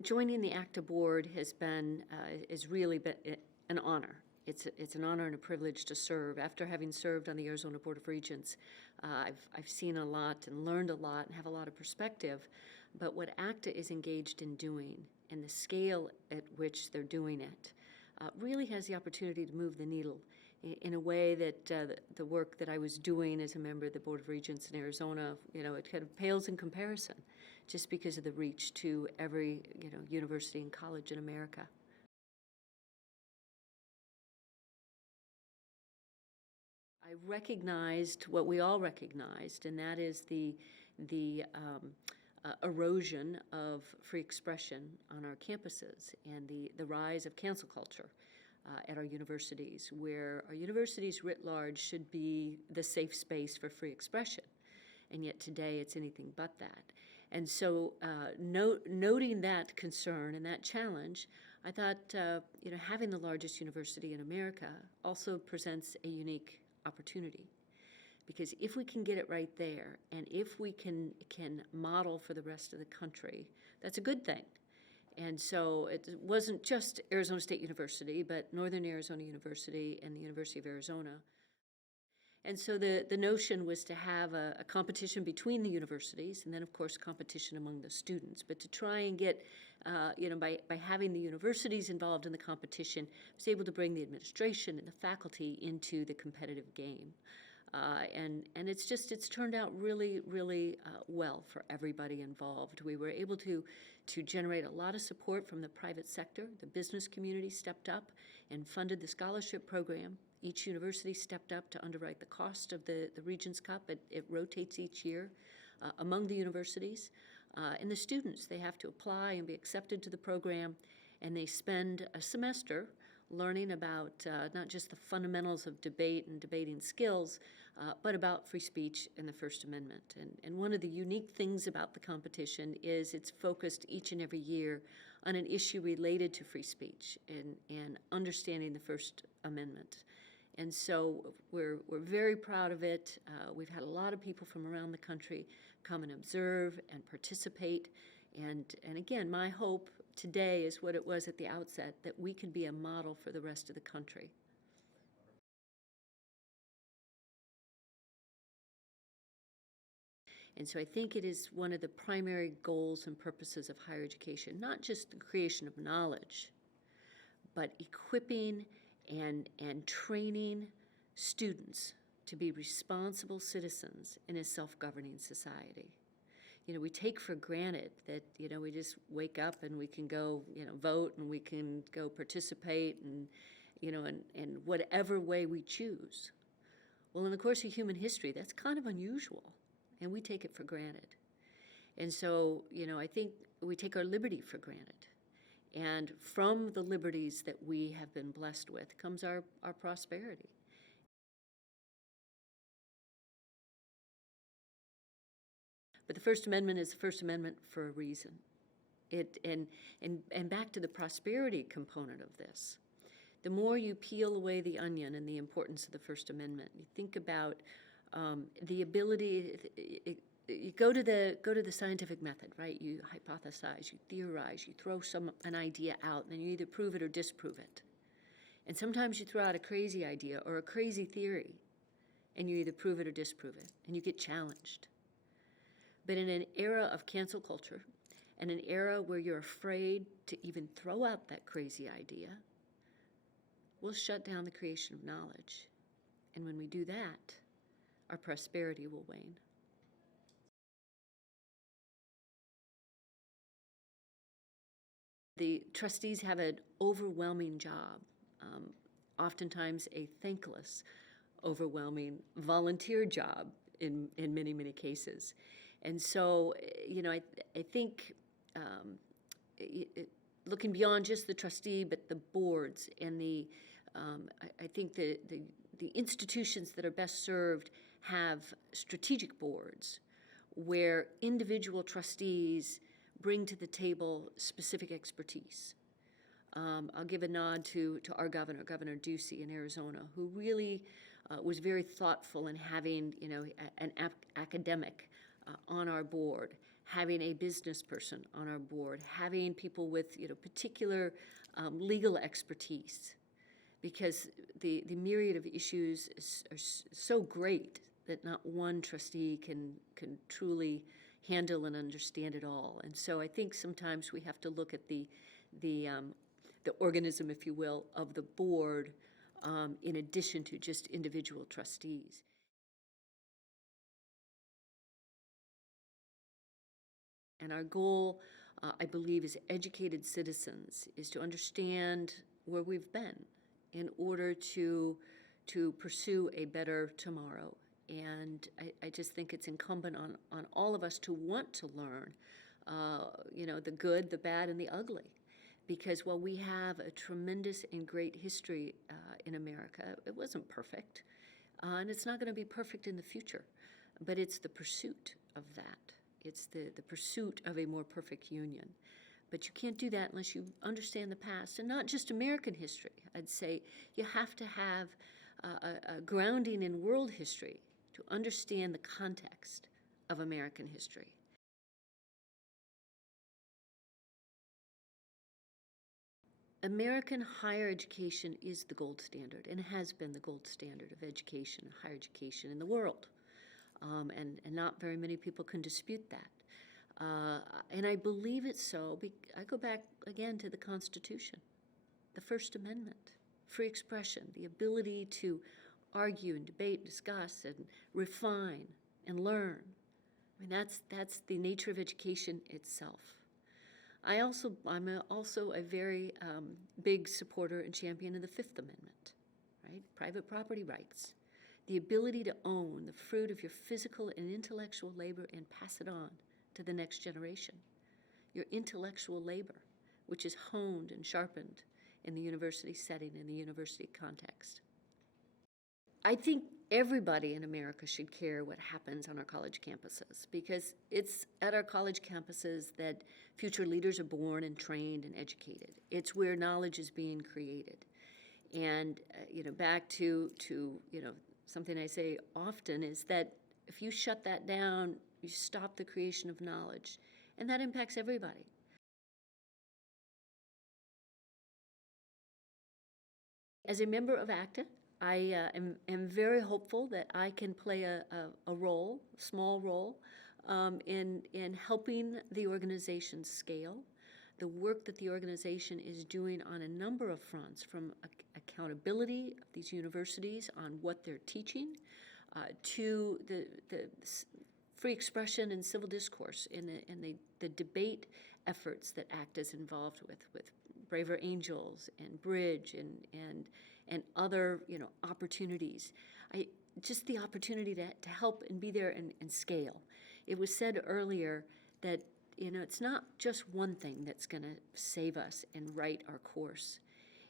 Joining the ACTA board has been, is really been an honor. It's an honor and a privilege to serve. After having served on the Arizona Board of Regents, I've seen a lot and learned a lot and have a lot of perspective. But what ACTA is engaged in doing and the scale at which they're doing it really has the opportunity to move the needle in a way that the work that I was doing as a member of the Board of Regents in Arizona, it kind of pales in comparison, just because of the reach to every, university and college in America. I recognized what we all recognized, and that is the erosion of free expression on our campuses and the rise of cancel culture at our universities, where our universities writ large should be the safe space for free expression. And yet today it's anything but that. And so noting that concern and that challenge, I thought, having the largest university in America also presents a unique opportunity. Because if we can get it right there, and if we can model for the rest of the country, that's a good thing. And so it wasn't just Arizona State University, but Northern Arizona University and the University of Arizona. And so the notion was to have a competition between the universities, and then, of course, competition among the students. But to try and get, by having the universities involved in the competition, I was able to bring the administration and the faculty into the competitive game. And it's turned out really, really well for everybody involved. We were able to generate a lot of support from the private sector. The business community stepped up and funded the scholarship program. Each university stepped up to underwrite the cost of the Regents Cup. It rotates each year among the universities. And the students, they have to apply and be accepted to the program, and they spend a semester learning about not just the fundamentals of debate and debating skills, but about free speech and the First Amendment. And one of the unique things about the competition is it's focused each and every year on an issue related to free speech and understanding the First Amendment. And so we're very proud of it. We've had a lot of people from around the country come and observe and participate. And again, my hope today is what it was at the outset, that we can be a model for the rest of the country. And so I think it is one of the primary goals and purposes of higher education, not just the creation of knowledge, but equipping and training students to be responsible citizens in a self-governing society. We take for granted that, we just wake up and we can go, vote, and we can go participate and, in whatever way we choose. Well, in the course of human history, that's kind of unusual, and we take it for granted. And so, I think we take our liberty for granted. And from the liberties that we have been blessed with comes our prosperity. But the First Amendment is the First Amendment for a reason. And back to the prosperity component of this, the more you peel away the onion and the importance of the First Amendment, you think about the ability. You go to the scientific method, right? You hypothesize, you theorize, you throw an idea out, and then you either prove it or disprove it. And sometimes you throw out a crazy idea or a crazy theory, and you either prove it or disprove it, and you get challenged. But in an era of cancel culture, and an era where you're afraid to even throw out that crazy idea, we'll shut down the creation of knowledge. And when we do that, our prosperity will wane. The trustees have an overwhelming job, oftentimes a thankless, overwhelming volunteer job in many, many cases. And so, I think looking beyond just the trustee, but the boards and I think the institutions that are best served have strategic boards where individual trustees bring to the table specific expertise. I'll give a nod to our governor, Governor Ducey in Arizona, who really was very thoughtful in having, an academic on our board, having a business person on our board, having people with particular legal expertise, because the myriad of issues are so great that not one trustee can truly handle and understand it all. And so I think sometimes we have to look at the organism, if you will, of the board in addition to just individual trustees. And our goal, I believe, as educated citizens, is to understand where we've been in order to pursue a better tomorrow. And I just think it's incumbent on all of us to want to learn, the good, the bad, and the ugly. Because while we have a tremendous and great history in America, it wasn't perfect. And it's not going to be perfect in the future. But it's the pursuit of that. It's the pursuit of a more perfect union. But you can't do that unless you understand the past, and not just American history. I'd say you have to have a grounding in world history to understand the context of American history. American higher education is the gold standard, and has been the gold standard of education, higher education in the world. And not very many people can dispute that. And I believe it's so. I go back again to the Constitution, the First Amendment, free expression, the ability to argue and debate, discuss, and refine and learn. I mean, that's the nature of education itself. I'm also a very big supporter and champion of the Fifth Amendment, right? Private property rights. The ability to own the fruit of your physical and intellectual labor and pass it on to the next generation. Your intellectual labor, which is honed and sharpened in the university setting, in the university context. I think everybody in America should care what happens on our college campuses, because it's at our college campuses that future leaders are born and trained and educated. It's where knowledge is being created. And, back to something I say often is that if you shut that down, you stop the creation of knowledge, and that impacts everybody. As a member of ACTA, I am very hopeful that I can play a role, a small role, in helping the organization scale. The work that the organization is doing on a number of fronts, from accountability of these universities on what they're teaching, to the free expression and civil discourse and the debate efforts that ACTA is involved with Braver Angels and Bridge and other opportunities. Just the opportunity to help and be there and scale. It was said earlier that it's not just one thing that's going to save us and right our course.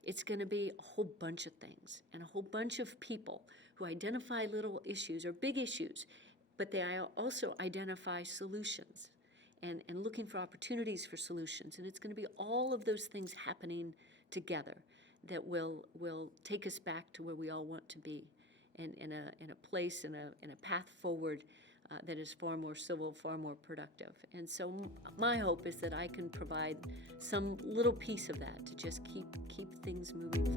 It's going to be a whole bunch of things and a whole bunch of people who identify little issues or big issues, but they also identify solutions and looking for opportunities for solutions. And it's going to be all of those things happening together that will take us back to where we all want to be, in a place, in a path forward that is far more civil, far more productive. And so my hope is that I can provide some little piece of that to just keep things moving